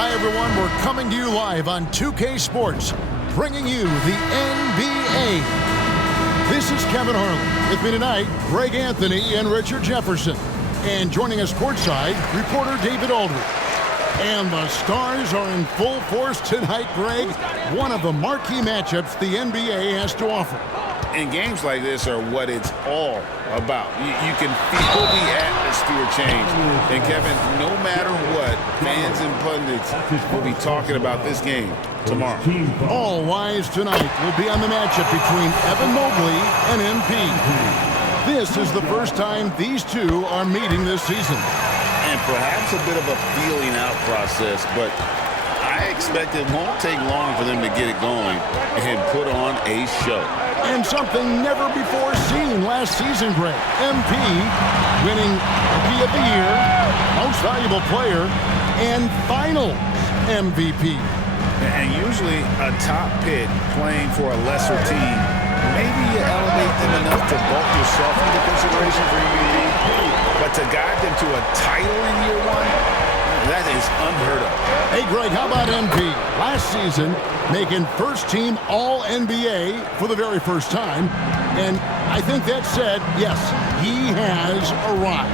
Hi, everyone. We're coming to you live on 2K Sports, bringing you the NBA. This is Kevin Harlan. With me tonight, Greg Anthony and Richard Jefferson. And joining us courtside, reporter David Aldridge. And the Stars are in full force tonight, Greg. One of the marquee matchups the NBA has to offer. And games like this are what it's all about. You can feel the atmosphere change. And Kevin, no matter what, fans and pundits will be talking about this game tomorrow. All eyes tonight will be on the matchup between Evan Mobley and MP. This is the first time these two are meeting this season. And perhaps a bit of a feeling out process, but I expect it won't take long for them to get it going and put on a show. And something never before seen last season, Greg. MP winning Rookie of the Year, Most Valuable Player, and Finals MVP. And usually a top pick playing for a lesser team, maybe you elevate them enough to bulk yourself into consideration for MVP, but to guide them to a title in year one, that is unheard of. Hey, Greg, how about MP? Last season, making first-team All-NBA for the very first time. And I think that said, yes, he has arrived.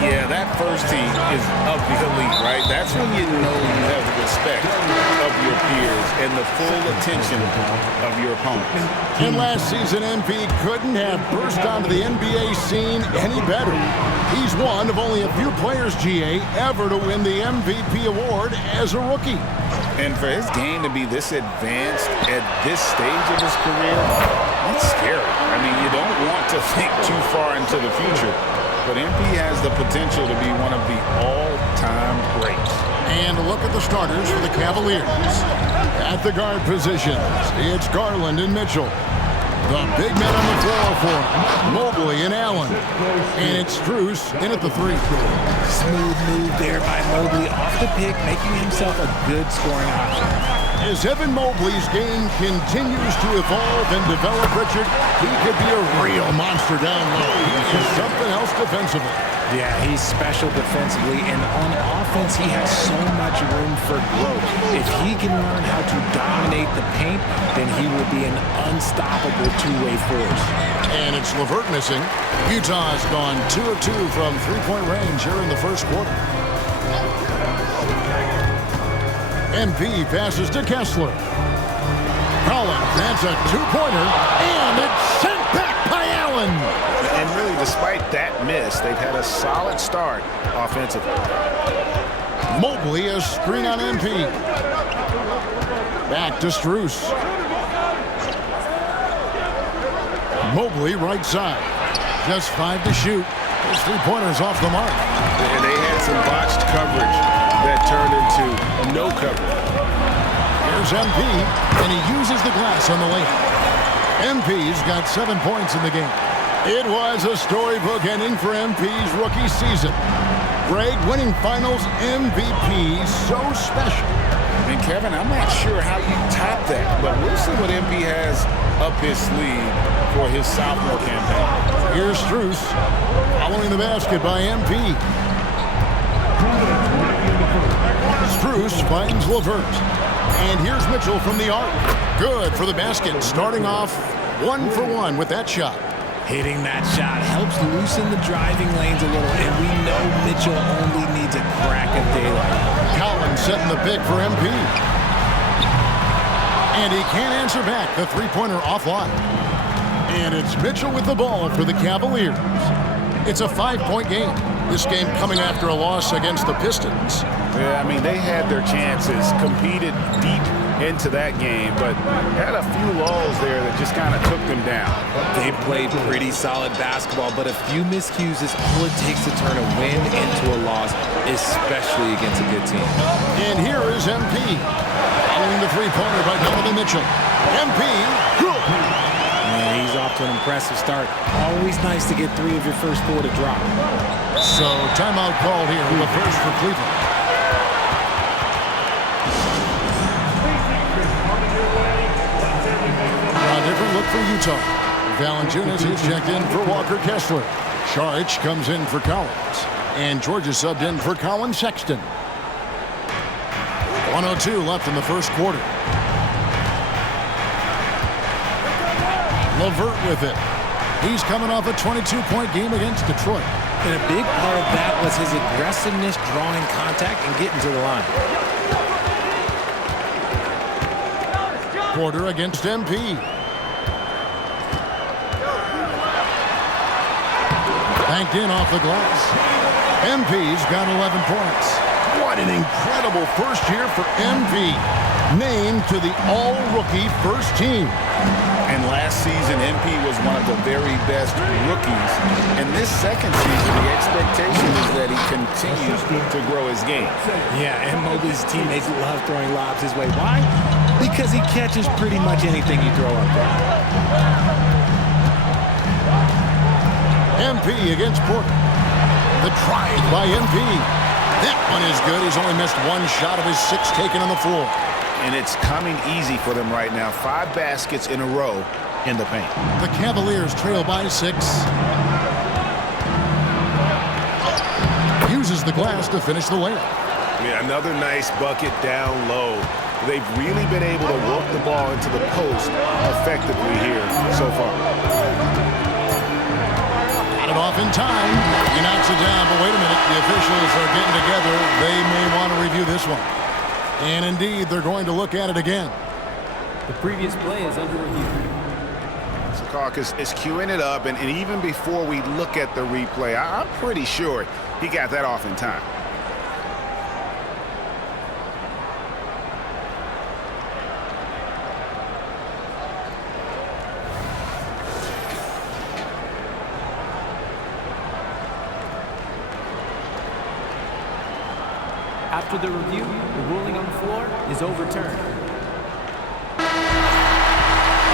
Yeah, that first team is of the elite, right? That's when you know you have the respect of your peers and the full attention of your opponents. And last season, MP couldn't have burst onto the NBA scene any better. He's one of only a few players, GA, ever to win the MVP award as a rookie. And for his game to be this advanced at this stage of his career, that's scary. I mean, you don't want to think too far into the future, but MP has the potential to be one of the all-time greats. And look at the starters for the Cavaliers. At the guard positions, it's Garland and Mitchell. The big men on the floor for him, Mobley and Allen. And it's Strus in at the three. Smooth move there by Mobley off the pick, making himself a good scoring option. As Evan Mobley's game continues to evolve and develop, Richard, he could be a real monster down low. He is something else defensively. Yeah, he's special defensively, and on offense, he has so much room for growth. If he can learn how to dominate the paint, then he will be an unstoppable two-way force. And it's LeVert missing. Utah's gone 2 of 2 from three-point range here in the first quarter. MP passes to Kessler. Collins, that's a two-pointer, and it's sent back by Allen. And really, despite that miss, they've had a solid start offensively. Mobley, a screen on MP. Back to Strus. Mobley, right side. Just 5 to shoot. His three-pointer's off the mark. And they had some botched coverage that turned into no coverage. Here's MP, and he uses the glass on the layup. MP's got 7 points in the game. It was a storybook ending for MP's rookie season. Greg, winning Finals MVP, so special. And Kevin, I'm not sure how you top that, but we'll see what MP has up his sleeve for his sophomore campaign. Here's Strus, following the basket by MP. Strus finds LeVert. And here's Mitchell from the arc. Good for the basket, starting off 1 for 1 with that shot. Hitting that shot helps loosen the driving lanes a little, and we know Mitchell only needs a crack of daylight. Collins setting the pick for MP. And he can't answer back, the three-pointer offline. And it's Mitchell with the ball for the Cavaliers. It's a 5-point game. This game coming after a loss against the Pistons. Yeah, I mean, they had their chances, competed deep into that game, but had a few lulls there that just kind of took them down. They played pretty solid basketball, but a few miscues is all it takes to turn a win into a loss, especially against a good team. And here is MP. Following the three-pointer by Donovan Mitchell. MP, good. And he's off to an impressive start. Always nice to get 3 of your first 4 to drop. So timeout called here, the first for Cleveland. A different look for Utah. Valanciunas is checked in for Walker Kessler. Saric comes in for Collins. And Georgia subbed in for Colin Sexton. 1:02 left in the first quarter. LeVert with it. He's coming off a 22-point game against Detroit. And a big part of that was his aggressiveness, drawing contact, and getting to the line. Porter against MP. Banked in off the glass. MP's got 11 points. What an incredible first year for MP. Named to the all-rookie first team. And last season, MP was one of the very best rookies. In this second season, the expectation is that he continues to grow his game. Yeah, and Mobley's teammates love throwing lobs his way. Why? Because he catches pretty much anything you throw up there. MP against Porter. The drive by MP. That one is good. He's only missed 1 shot of his 6 taken on the floor. And it's coming easy for them right now. 5 baskets in a row in the paint. The Cavaliers trail by 6. Uses the glass to finish the layup. Yeah, another nice bucket down low. They've really been able to work the ball into the post effectively here so far. Got it off in time. He knocks it down, but wait a minute. The officials are getting together. They may want to review this one. And indeed, they're going to look at it again. The previous play is under review. Secaucus is queuing it up, and even before we look at the replay, I'm pretty sure he got that off in time. After the review, the ruling on the floor is overturned.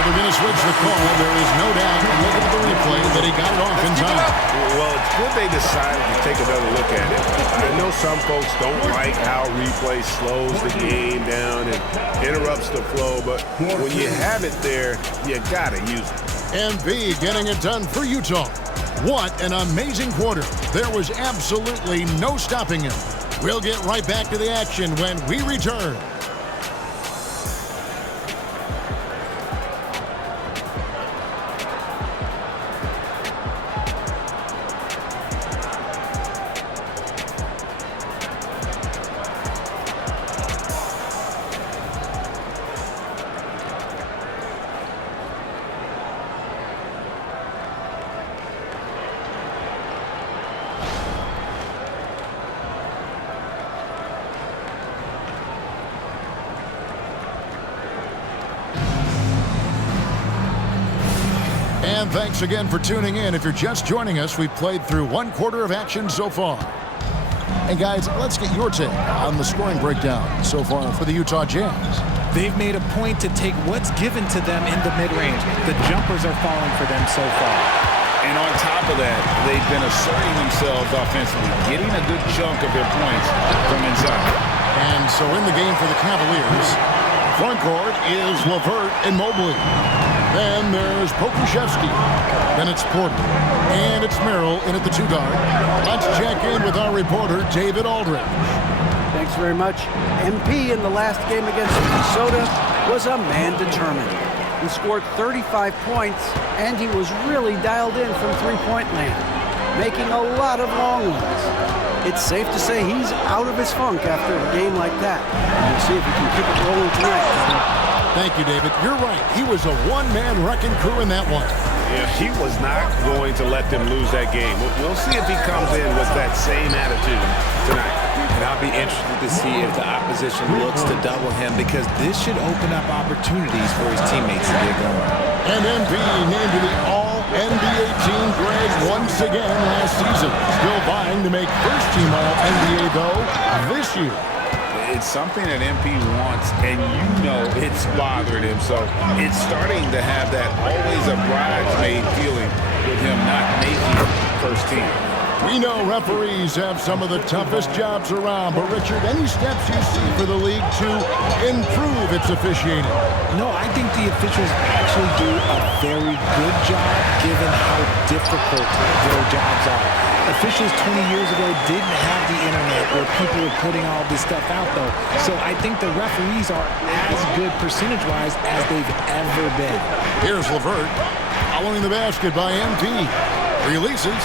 They're going to switch the call. There is no doubt, looking at the replay, that he got it off in time. Well, it's good they decided to take another look at it. I know some folks don't like how replay slows the game down and interrupts the flow, but when you have it there, you got to use it. MP getting it done for Utah. What an amazing quarter. There was absolutely no stopping him. We'll get right back to the action when we return. And thanks again for tuning in. If you're just joining us, we've played through 1 quarter of action so far. And guys, let's get your take on the scoring breakdown so far for the Utah Jazz. They've made a point to take what's given to them in the mid-range. The jumpers are falling for them so far. And on top of that, they've been asserting themselves offensively, getting a good chunk of their points from inside. And so in the game for the Cavaliers, front court is LeVert and Mobley. Then there's Pokusevski. Then it's Porter. And it's Merrill in at the 2 guard. Let's check in with our reporter, David Aldridge. Thanks very much. MP in the last game against Minnesota was a man determined. He scored 35 points, and he was really dialed in from three-point land, making a lot of long ones. It's safe to say he's out of his funk after a game like that. We'll see if he can keep it rolling tonight. Thank you, David. You're right. He was a one-man wrecking crew in that one. Yeah, he was not going to let them lose that game. We'll see if he comes in with that same attitude tonight. And I'll be interested to see if the opposition looks to double him, because this should open up opportunities for his teammates to get going. And MP named to the All-NBA team, Greg, once again last season. Still vying to make first-team All-NBA, though, this year. It's something that MP wants, and you know it's bothering him. So it's starting to have that always a bridesmaid feeling with him not making first team. We know referees have some of the toughest jobs around, but Richard, any steps you see for the league to improve its officiating? No, I think the officials actually do a very good job given how difficult their jobs are. Officials 20 years ago didn't have the internet where people were putting all this stuff out, though. So I think the referees are as good percentage-wise as they've ever been. Here's LeVert following the basket by MP. Releases.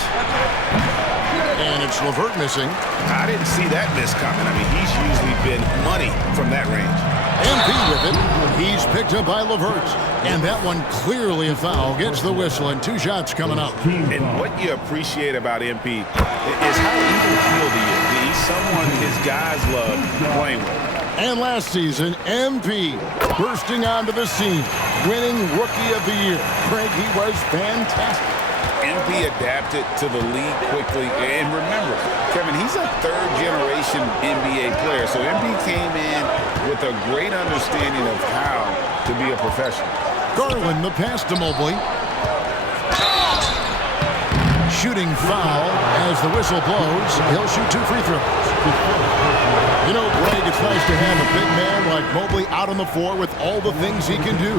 And it's LeVert missing. I didn't see that miss coming. I mean, he's usually been money from that range. MP with it. He's picked up by LeVert. And that one clearly a foul. Gets the whistle and 2 shots coming up. And what you appreciate about MP is how even-keeled he is. He's someone his guys love playing with. And last season, MP bursting onto the scene, winning Rookie of the Year. Craig, he was fantastic. MP adapted to the league quickly. And remember, Kevin, he's a third-generation NBA player. So MP came in with a great understanding of how to be a professional. Garland, the pass to Mobley. Shooting foul as the whistle blows. He'll shoot 2 free throws. You know, Greg, it's nice to have a big man like Mobley out on the floor with all the things he can do.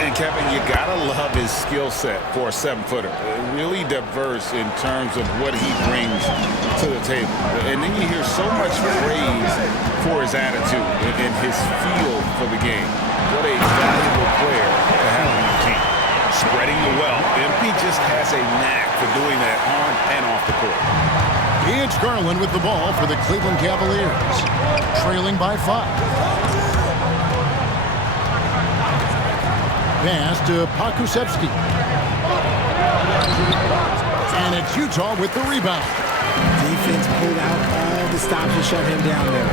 And Kevin, you gotta love his skill set for a 7-footer. Really diverse in terms of what he brings to the table. And then you hear so much praise for his attitude and his feel for the game. What a valuable player to have on your team. Spreading the wealth. MP just has a knack for doing that on and off the court. It's Garland with the ball for the Cleveland Cavaliers, trailing by 5. Pass to Pakusevsky. And it's Utah with the rebound. Defense pulled out all the stops to shut him down there.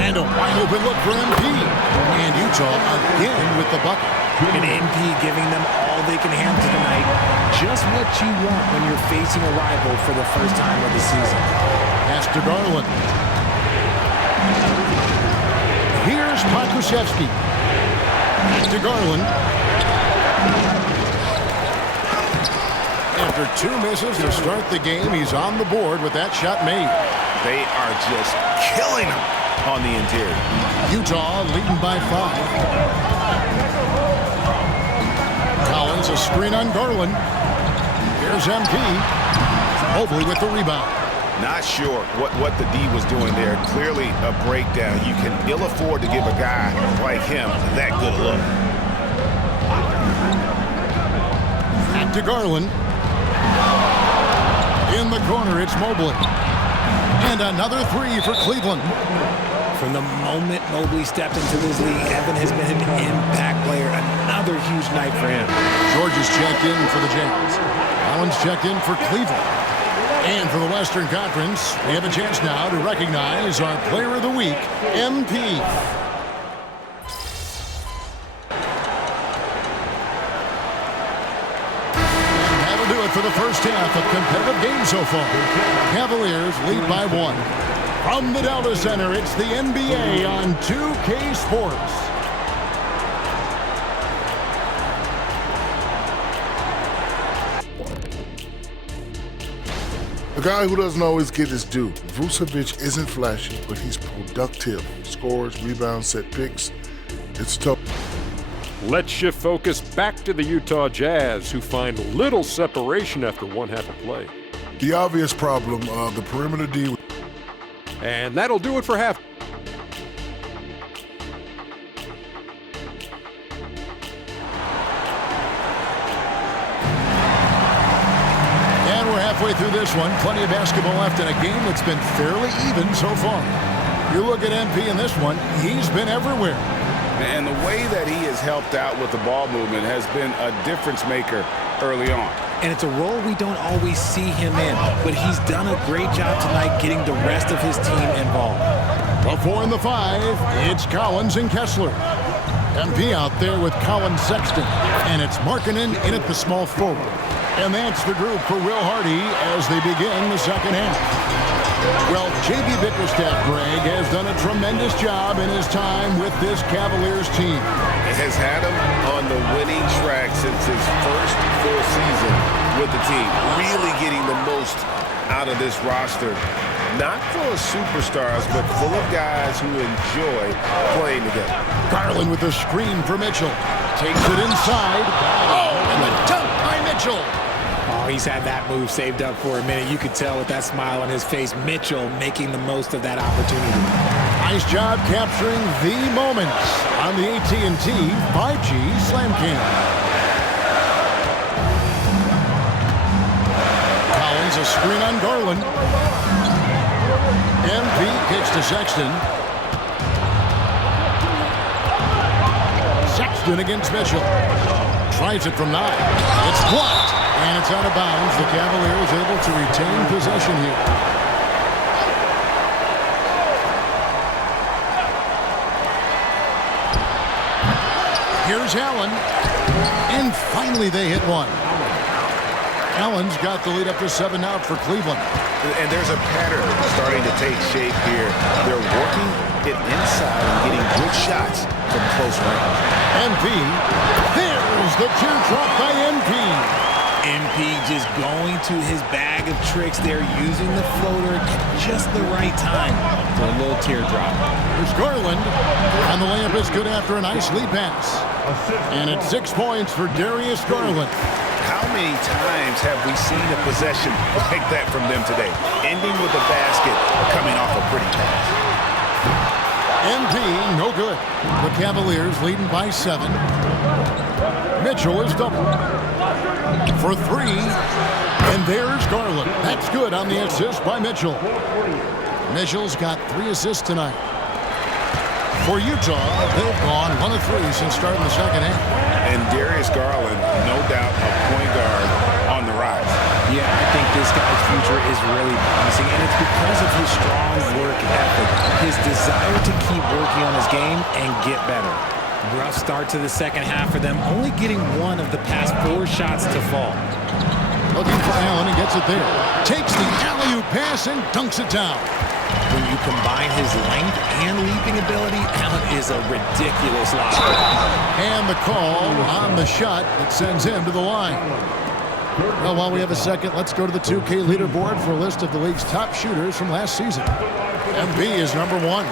And a wide open look for MP. And Utah again with the bucket. And MP giving them all they can handle tonight. Just what you want when you're facing a rival for the first time of the season. Pass to Garland. Here's Pakusevsky. To Garland. After 2 misses to start the game, he's on the board with that shot made. They are just killing him on the interior. Utah leading by 5. Collins, a screen on Garland. Here's MP. Mobley with the rebound. Not sure what the D was doing there. Clearly a breakdown. You can ill afford to give a guy like him that good a look. Back to Garland. In the corner, it's Mobley. And another 3 for Cleveland. From the moment Mobley stepped into this league, Evan has been an impact player. Another huge night for him. George is checked in for the Jazz. Allen's checked in for Cleveland. And for the Western Conference, we have a chance now to recognize our Player of the Week, MP. And that'll do it for the first half of competitive games so far. Cavaliers lead by 1. From the Delta Center, it's the NBA on 2K Sports. A guy who doesn't always get his due. Vucevic isn't flashy, but he's productive. Scores, rebounds, set picks. It's tough. Let's shift focus back to the Utah Jazz, who find little separation after 1 half of play. The obvious problem, the perimeter D. And that'll do it for half. And we're halfway through this one. Plenty of basketball left in a game that's been fairly even so far. You look at MP in this one, he's been everywhere. And the way that he has helped out with the ball movement has been a difference maker early on. And it's a role we don't always see him in, but he's done a great job tonight getting the rest of his team involved. The 4 and the 5, it's Collins and Kessler. MP out there with Colin Sexton, and it's Markkanen in at the small forward. And that's the group for Will Hardy as they begin the second half. Well, J.B. Bickerstaff, Greg, has done a tremendous job in his time with this Cavaliers team. He has had him on the winning track since his first full season with the team. Really getting the most out of this roster. Not full of superstars, but full of guys who enjoy playing together. Garland with the screen for Mitchell. Takes it inside. Oh, and the dunk by Mitchell. Oh, he's had that move saved up for a minute. You could tell with that smile on his face, Mitchell making the most of that opportunity. Nice job capturing the moments on the AT&T 5G Slam Cam. Collins a screen on Garland. MP kicks to Sexton. Sexton against Mitchell. Tries it from 9. It's blocked. And it's out of bounds. The Cavaliers able to retain possession here. Here's Allen. And finally they hit one. Allen's got the lead up to 7 out for Cleveland. And there's a pattern starting to take shape here. They're working it inside and getting good shots from close range. MP. There's the teardrop by MP. MP just going to his bag of tricks there, using the floater at just the right time for a little teardrop. There's Garland. And the layup is good after a nice lead pass. And it's 6 points for Darius Garland. How many times have we seen a possession like that from them today? Ending with a basket, coming off a pretty pass. MP, no good. The Cavaliers leading by 7. Mitchell is double. For 3. And there's Garland. That's good on the assist by Mitchell. Mitchell's got 3 assists tonight. For Utah, they've gone 1 of 3 since starting the second half. And Darius Garland, no doubt, a point guard on the rise. Yeah, I think this guy's future is really promising, and it's because of his strong work ethic, his desire to keep working on his game and get better. Rough start to the second half for them, only getting 1 of the past 4 shots to fall. Looking for Allen and gets it there. Takes the alley-oop pass and dunks it down. When you combine his length and leaping ability, Allen is a ridiculous lobster. And the call on the shot that sends him to the line. Well, while we have a second, let's go to the 2K leaderboard for a list of the league's top shooters from last season. MB is number 1.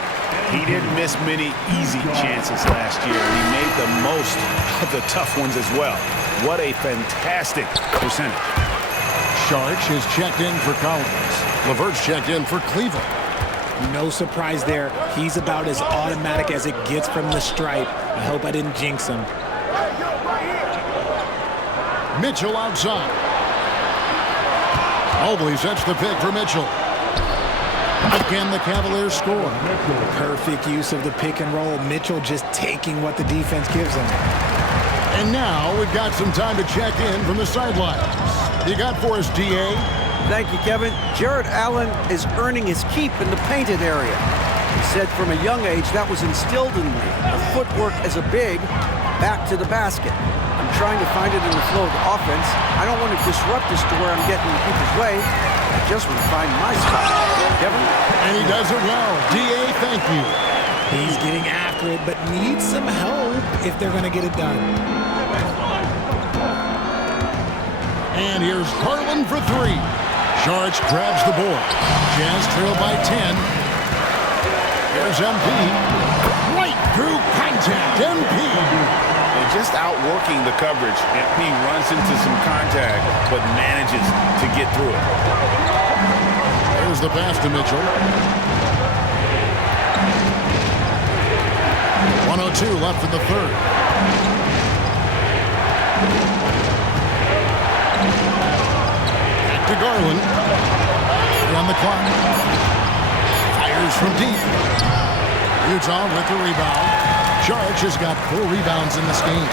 He didn't miss many easy chances last year, and he made the most of the tough ones as well. What a fantastic percentage. Sharch is checked in for Collins. LeVert's checked in for Cleveland. No surprise there. He's about as automatic as it gets from the stripe. I hope I didn't jinx him. Mitchell outside. Mobley sets the pick for Mitchell. Again, the Cavaliers score. Perfect use of the pick and roll. Mitchell just taking what the defense gives him. And now we've got some time to check in from the sidelines. You got for us, DA? Thank you, Kevin. Jared Allen is earning his keep in the painted area. He said from a young age that was instilled in me. The footwork as a big, back to the basket. I'm trying to find it in the flow of the offense. I don't want to disrupt this to where I'm getting in people's way. I just want to find my spot. Kevin? And he does it well. DA, thank you. He's getting after it, but needs some help if they're going to get it done. And here's Garland for 3. Sharch grabs the board. Jazz trail by 10. Here's MP. Right through contact. MP. And just outworking the coverage. MP runs into some contact, but manages to get through it. There's the pass to Mitchell. 1:02 left in the third. Back to Garland. On the clock. Fires from deep. Utah with the rebound. Sharch has got 4 rebounds in this game.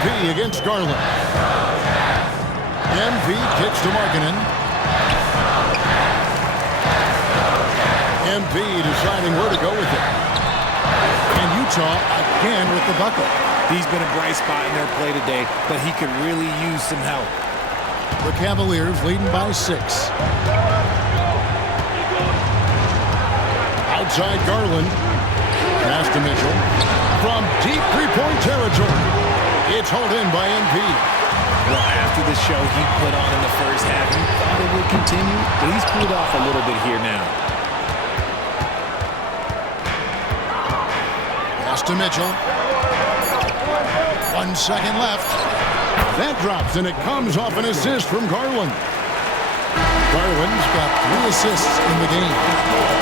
MP against Garland. MP kicks to Markkanen. MP deciding where to go with it. And Utah again with the bucket. He's been a bright spot in their play today, but he could really use some help. The Cavaliers leading by 6. Outside Garland. Pass to Mitchell. From deep three-point territory. It's hauled in by MP. Well, after the show he put on in the first half, he thought it would continue, but he's cooled off a little bit here now. Pass to Mitchell. 1 second left. That drops, and it comes off an assist from Garland. Garland's got 3 assists in the game.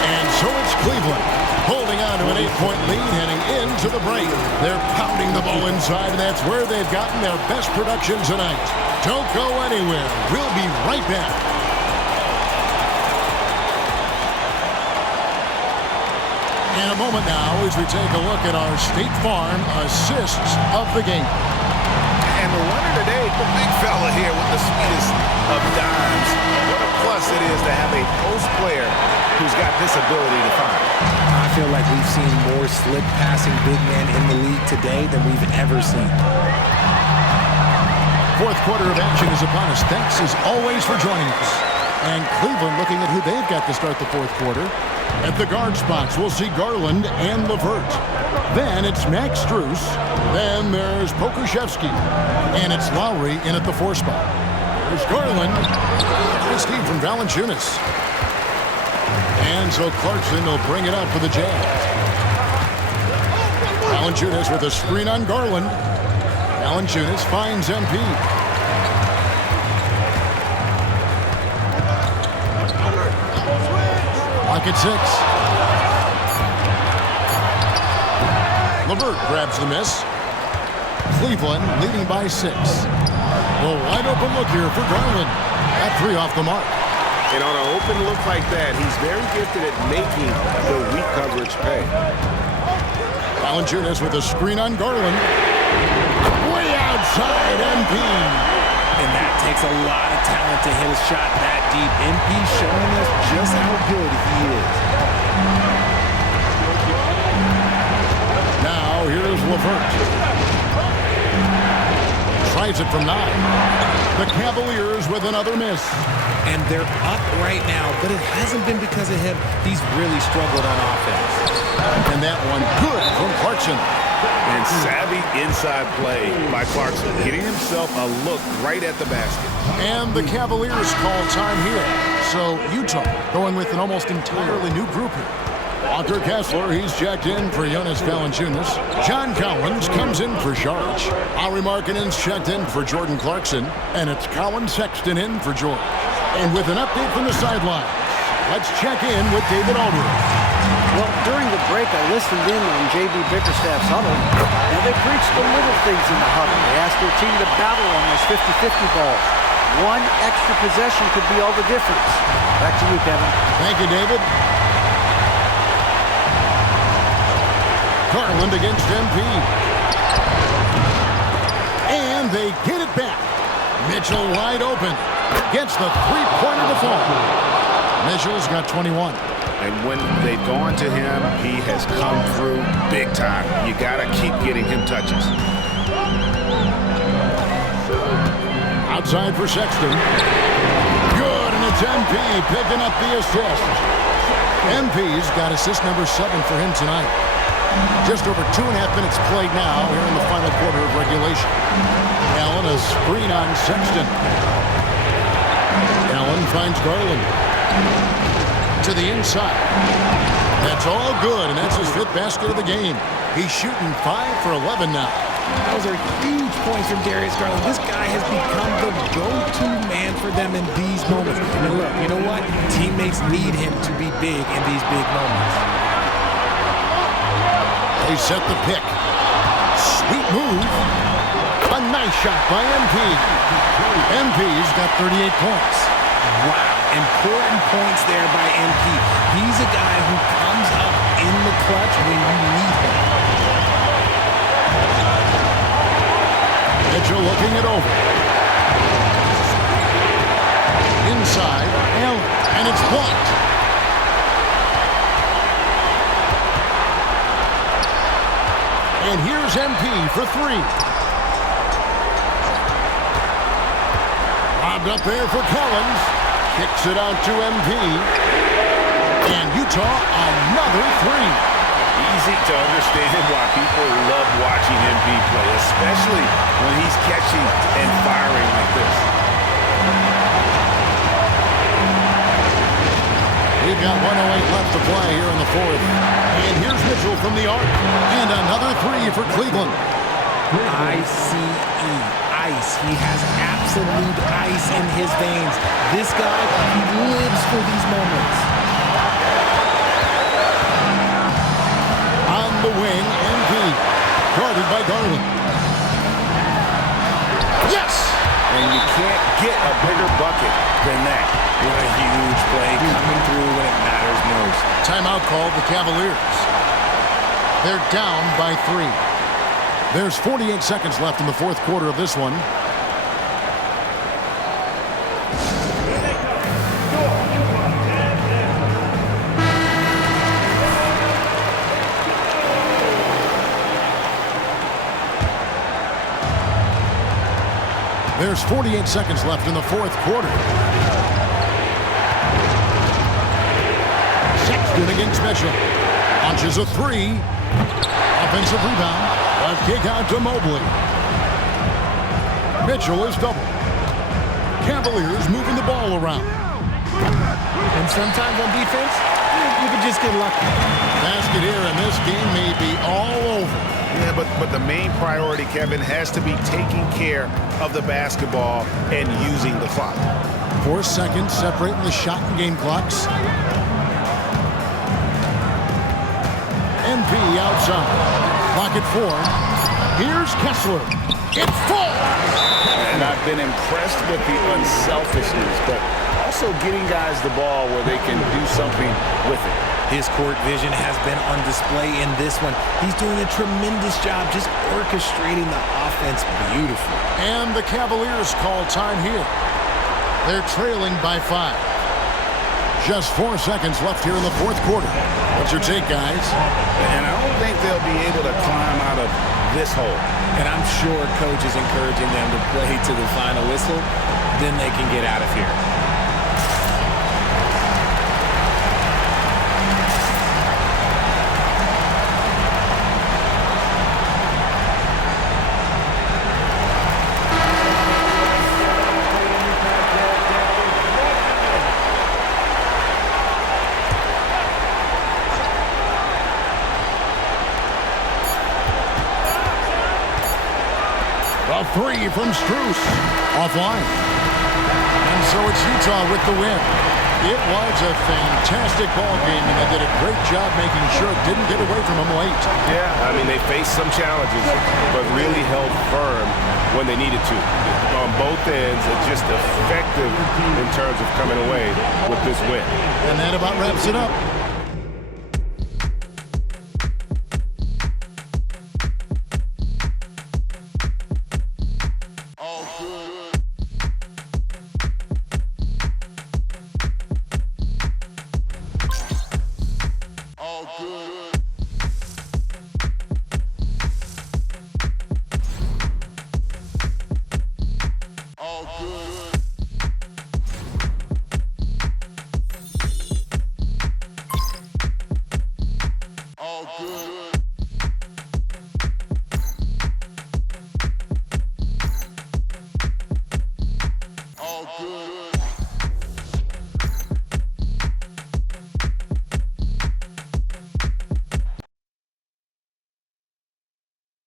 And so it's Cleveland holding on to an 8-point lead heading into the break. They're pounding the ball inside, and that's where they've gotten their best production tonight. Don't go anywhere. We'll be right back. In a moment now as we take a look at our State Farm assists of the game. And the runner today, the big fella here with the sweetest of dimes. What a plus it is to have a post player who's got this ability to fire. I feel like we've seen more slip-passing big men in the league today than we've ever seen. Fourth quarter of action is upon us. Thanks as always for joining us. And Cleveland looking at who they've got to start the fourth quarter. At the guard spots, we'll see Garland and LeVert. Then it's Max Strus. Then there's Pokuševski. And it's Lowry in at the 4 spot. There's Garland. This team from Valanciunas. And so Clarkson will bring it up for the Jazz. Valanciunas with a screen on Garland. Valanciunas finds MP. Lock at 6. LeVert grabs the miss. Cleveland leading by 6. A wide open look here for Garland. That 3 off the mark. And on an open look like that, he's very gifted at making the weak coverage pay. Valanciunas with a screen on Garland. Way outside MP. And that takes a lot of talent to hit a shot that deep. MP showing us just how good he is. Now here's LeVert. Tries it from 9. The Cavaliers with another miss. And they're up right now, but it hasn't been because of him. He's really struggled on offense. And that one good from Clarkson. And savvy inside play by Clarkson, getting himself a look right at the basket. And the Cavaliers call time here. So Utah going with an almost entirely new group here. Walker Kessler, he's checked in for Jonas Valanciunas. John Collins comes in for Saric. Lauri Markkanen's checked in for Jordan Clarkson. And it's Colin Sexton in for George. And with an update from the sideline, let's check in with David Aldridge. Well, during the break, I listened in on J.B. Bickerstaff's huddle, and they preached the little things in the huddle. They asked their team to battle on those 50-50 balls. One extra possession could be all the difference. Back to you, Kevin. Thank you, David. Garland against MP. And they get it back. Mitchell wide open. Gets the three-pointer to fall. Mitchell's got 21. And when they've gone to him, he has come through big time. You got to keep getting him touches. Outside for Sexton. Good, and it's MP picking up the assist. MP's got assist number 7 for him tonight. Just over 2.5 minutes played now here in the final quarter of regulation. Allen, a screen on Sexton. Allen finds Garland. To the inside. That's all good, and that's his 5th basket of the game. He's shooting 5 for 11 now. Those are huge points from Darius Garland. This guy has become the go-to man for them in these moments. And look, you know what? Teammates need him to be big in these big moments. They set the pick. Sweet move. A nice shot by MP. MP's got 38 points. Wow. Important points there by MP. He's a guy who comes up in the clutch when you need him. Mitchell looking it over. Inside, and it's blocked. And here's MP for three. Lobbed up there for Collins. Kicks it out to MP. And Utah, another three. Easy to understand why people love watching MP play, especially when he's catching and firing like this. We've got 1:08 left to play here in the fourth. And here's Mitchell from the arc. And another three for Cleveland. I-C-E, ice. He has absolute ice in his veins. This guy, he lives for these moments. On the wing, MP. Guarded by Garland. Yes! And you can't get a bigger bucket than that. What a huge play coming through when it matters most. Timeout called the Cavaliers. They're down by 3. There's 48 seconds left in the fourth quarter of this one. There's 48 seconds left in the fourth quarter. Sexton against Mitchell. Launches a three. Offensive rebound. A kick out to Mobley. Mitchell is double. Cavaliers moving the ball around. And sometimes on defense, you can just get lucky. Basket here, and this game may be all over. Yeah, but the main priority, Kevin, has to be taking care of the basketball and using the clock. 4 seconds separating the shot and game clocks. MP outside. Clock at 4. Here's Kessler. It falls! And I've been impressed with the unselfishness, but also getting guys the ball where they can do something with it. His court vision has been on display in this one. He's doing a tremendous job just orchestrating the offense beautifully. And the Cavaliers call time here. They're trailing by 5. Just 4 seconds left here in the fourth quarter. What's your take, guys? And I don't think they'll be able to climb out of this hole. And I'm sure coach is encouraging them to play to the final whistle. Then they can get out of here. A three from Strus. Offline. And so it's Utah with the win. It was a fantastic ball game, and they did a great job making sure it didn't get away from them late. Yeah, I mean, they faced some challenges, but really held firm when they needed to. On both ends, and just effective in terms of coming away with this win. And that about wraps it up. All good.